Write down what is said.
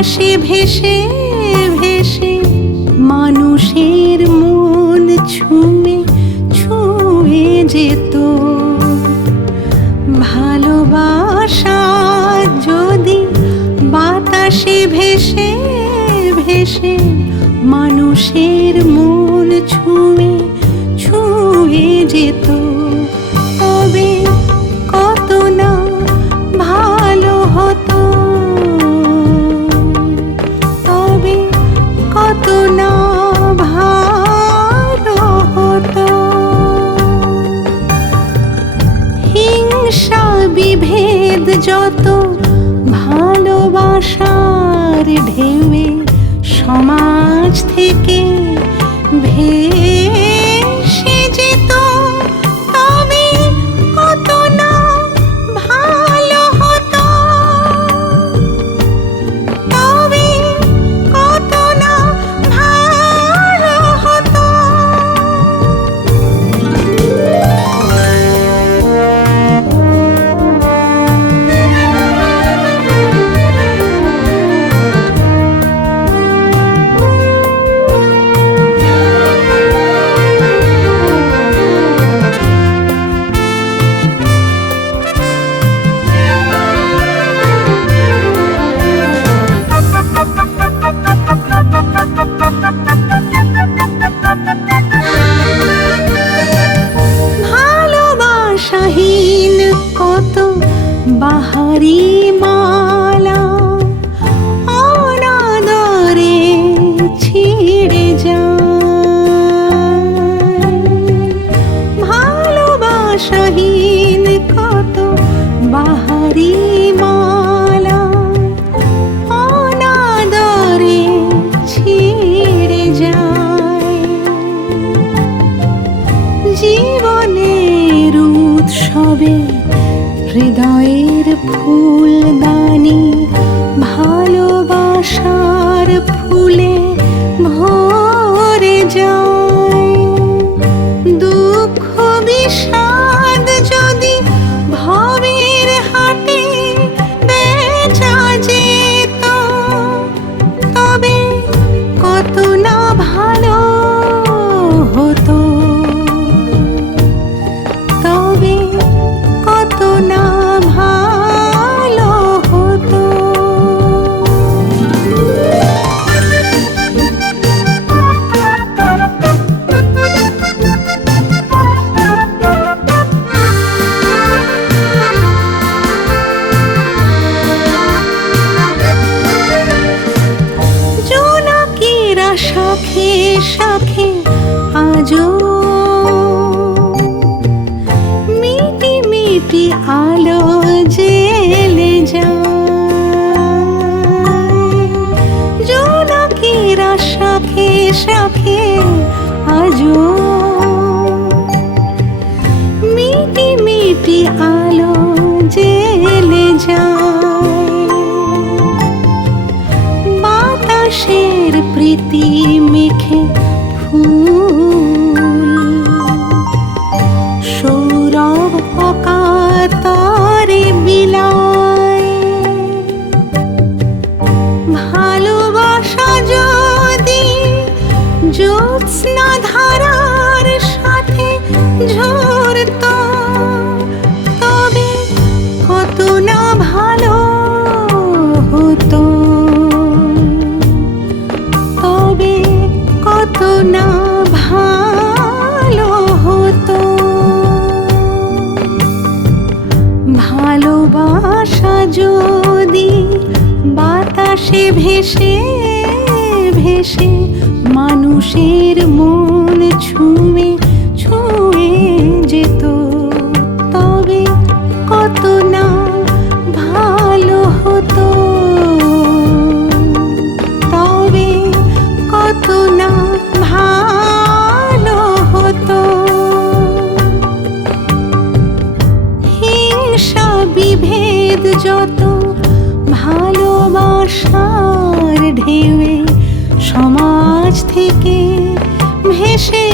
বাতাসে ভেসে ভেসে মানুষের মন ছুঁয়ে ছুঁয়ে যেত। ভালোবাসা যদি বাতাসে ভেসে ভেসে মানুষের মন ছুঁয়ে ছুঁয়ে যেত। যত ভালোবাসাহীন কত বাহারি মালা। অনাদরে ছিঁড়ে যায়। ভালোবাসাহীন কত বাহারি ফুলদানি, ভালোবাসার ফুলে ভরে যায়। দুঃখ বিষাদ যদি ভবের হাটে বেচা যেত, তবে কত না ভালো হতো। আজও মিটি মিটি আলো জেলে যায়। বাতাসের প্রীতি মেখে ফুল বাতাসে ভেসে ভেসে মানুষের মন ছুঁয়ে ছুঁয়ে যেত। তবে কত না ভালো হতো, তবে কত না ভালো হতো। হিংসা বিভেদ যত ভালোবাসার ঢেউয়ে সমাজ থেকে ভেসে